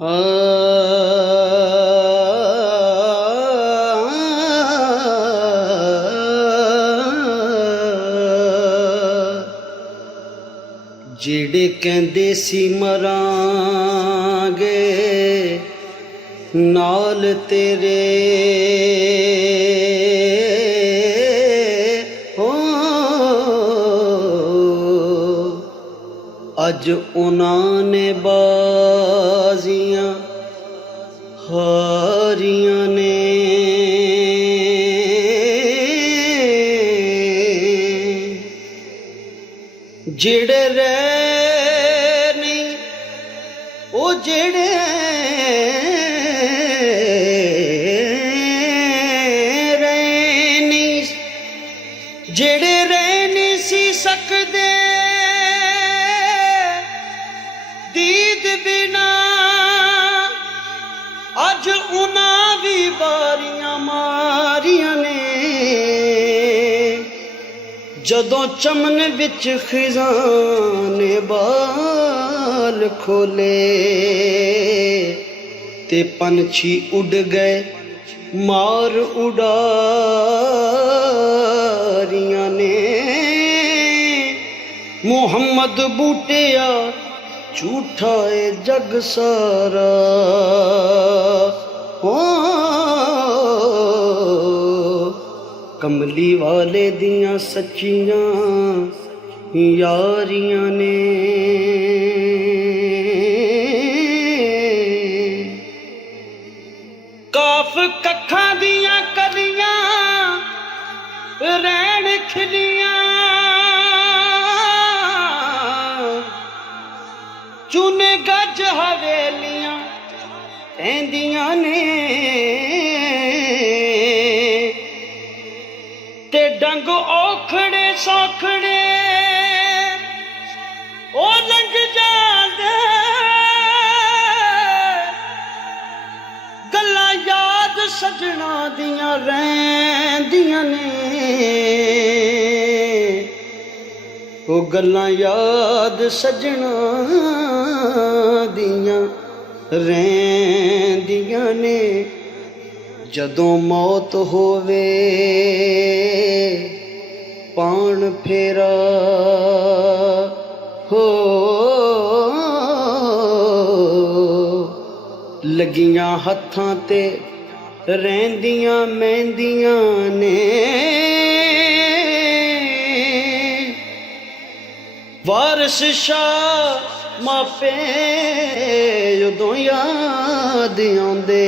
जेड़े कहंदे सी मरांगे नाल तेरे अज उन्हां ने बाजियां हारियां ने जेड़े रह नहीं ओ जेड़े रह नहीं जेड़े रह नहीं सी सकदे दीद बिना अज उन्हां भी बारियां मारियां ने जदों चमन विच खिजाने बाल खोले ते पंछी उड़ गए मार उड़ारियां ने मुहम्मद बूटिया झूठा है जग सारा कमली वाले दियां सच्चियां यारियां ने काफ कखां दियां कलियां रैन खिलियां चूने गज हवेलियां कहंदियां ने ते डंग औखड़े सौखड़े ओ लंघ जांदे गल्लां याद सजना दियां रहिंदियां ने ओ गल्लां याद सजना दियां रहिंदियां ने जदों मौत होवे पाण फेरा हो लगियां हत्थां ते रहिंदियां मेहंदियां ने वारिस शाह मापे उदों याद आउंदे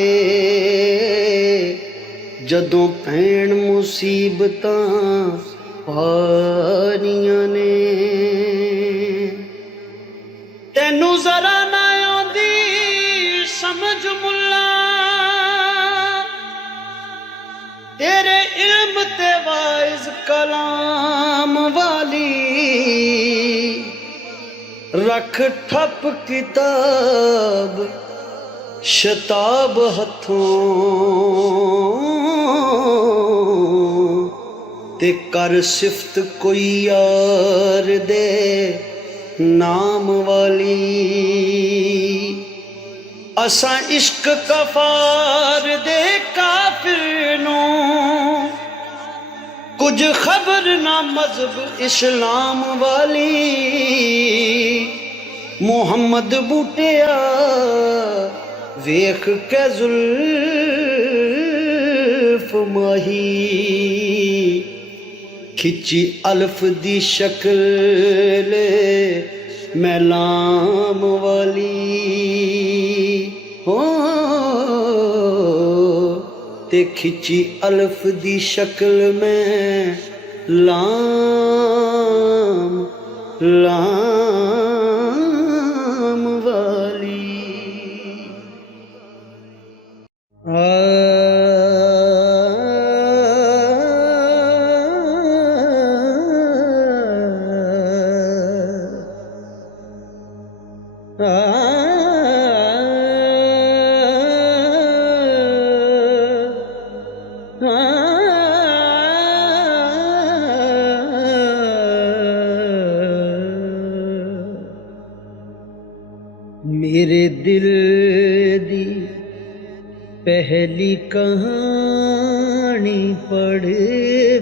जदों भैण मुसीबतां पारियां ने तैनू जरा ना आउंदी समझ मुल्ला तेरे इल्म ते वाइज कलाम वाली रख ठप किताब शताब हथों ते कर सिफत कोई यार दे नाम वाली असां इश्क कफार दे काफिर नूं कुछ खबर ना मजहब इस्लाम वाली मुहम्मद बूटिया वेख के जुल्फ माही खिची अल्फ दी शक्ल मैलाम वाली हो ते खिची अल्फ दी शक्ल में लाम लाम वाली मेरे दिल दी पहली कहानी पढ़,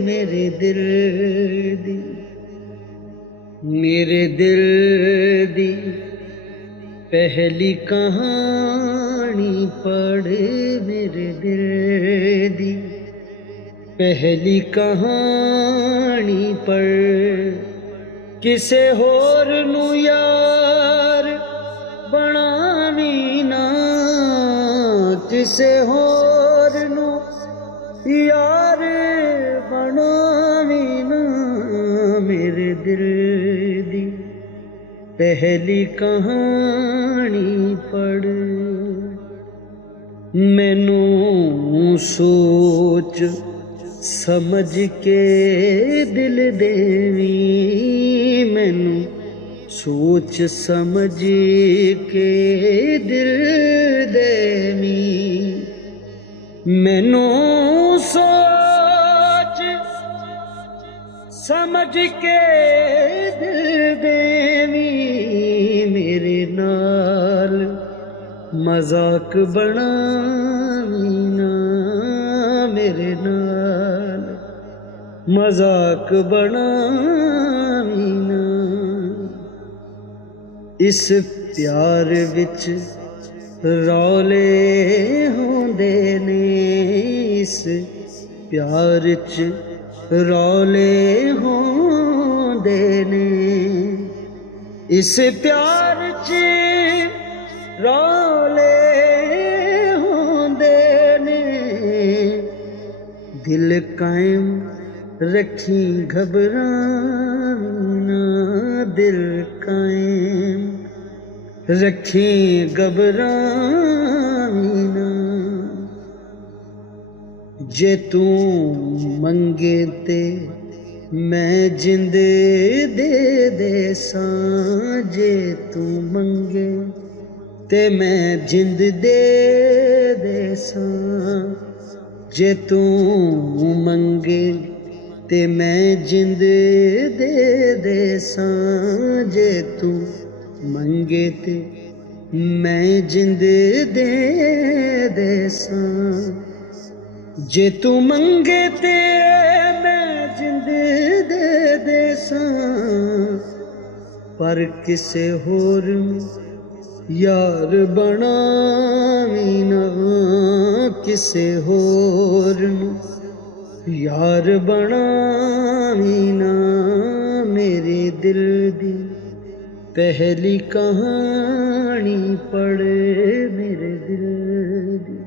मेरे दिल दी, मेरे दिल दी पहली कहानी पढ़, मेरे दिल दी पहली कहानी पढ़। किसे होर नू यार बनावी ना, किसे होर नू यार बनावी ना, मेरे दिल दी पहली कहानी पढ़। मैनू सोच समझ के दिल देवी, मैनू सोच समझ के दिल देवी, मैनू सोच समझ के दिल देवी, मेरे नाल मजाक बनावी ना, मेरे नाल मजाक बनावी ना। इस प्यार विच रौले होंदे ने, इस प्यार च रौले होंदे ने, इस प्यार च रौले होंदे ने। दिल कायम रखी घबराना, दिल कायम रखी घबराना। जे तू मंगे ते मैं जिंद दे देसां, जे तू मंगे ते मैं जिंद दे देसां, जे तू मंगे ते मैं जिंद दे देसां, जे तू मंगे ते मैं जिंद दे देसां, जे तू मंगे ते मैं जिंद दे देसां। पर किसे होर यार बनावी ना, किसे होर यार बनावी ना, मेरे दिल दी पहली कहानी पढ़, मेरे दिल दी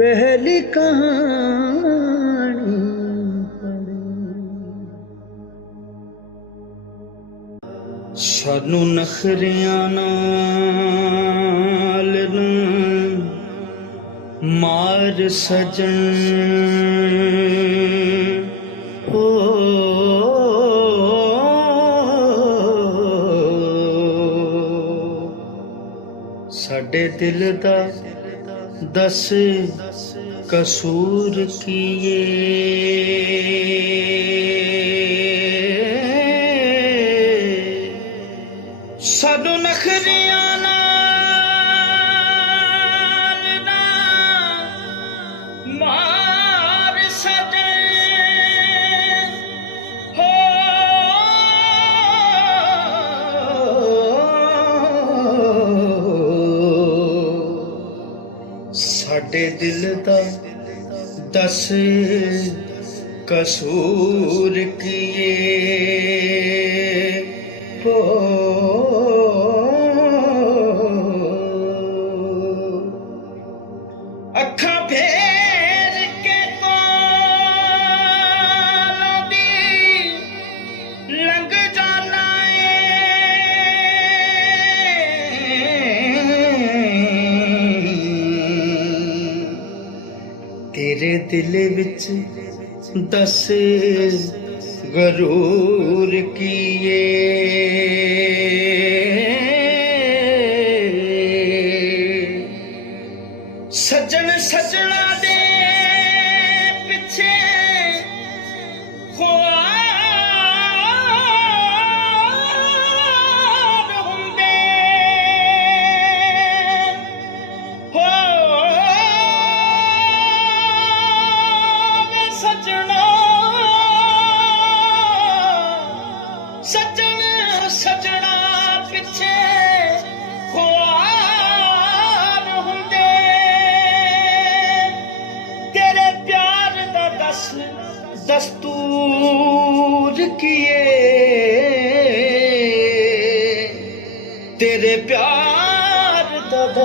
पहली कहानी पढ़। सानू नखरियां नाल ना मार सजन, हो साडे दिल दा दस कसूर कीए, साडू नखरियां नाल ना मार सजन, हो साडे दिल दा दस कसूर कीए, हो अखा फेर के कोलों दी लंघ जाना तेरे दिल विच दस गरूर कीए, सजन सजना दे पिछे ख्वाब हुंदे,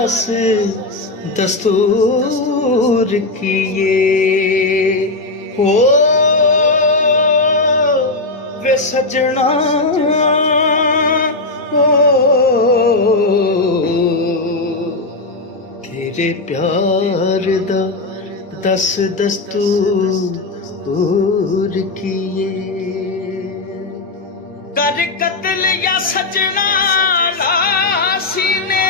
दस दस्तूर किए हो वे सजना हो तेरे प्यार दा दस दस्तूर किए कर कत्ल या सजना लासी ने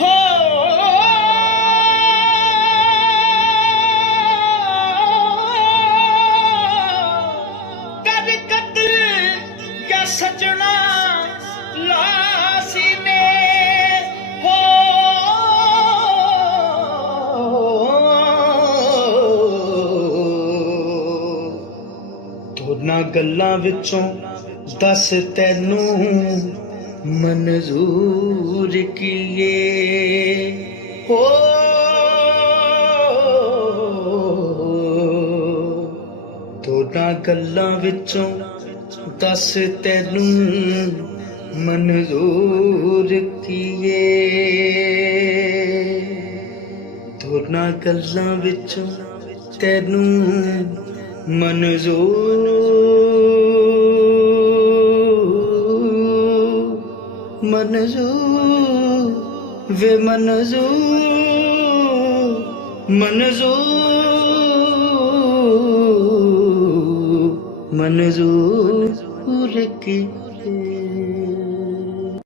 हो कर कत्ल या सजना लासी ने हो दोना गल्लां विचों दस तैनू मंजूर किए हो दोना गल्लां विचों दस तैनू मंजूर किए दोना गल्लां विचों तैनू मंजूर मंजूर वे मंजूर मंजूर मंजूर की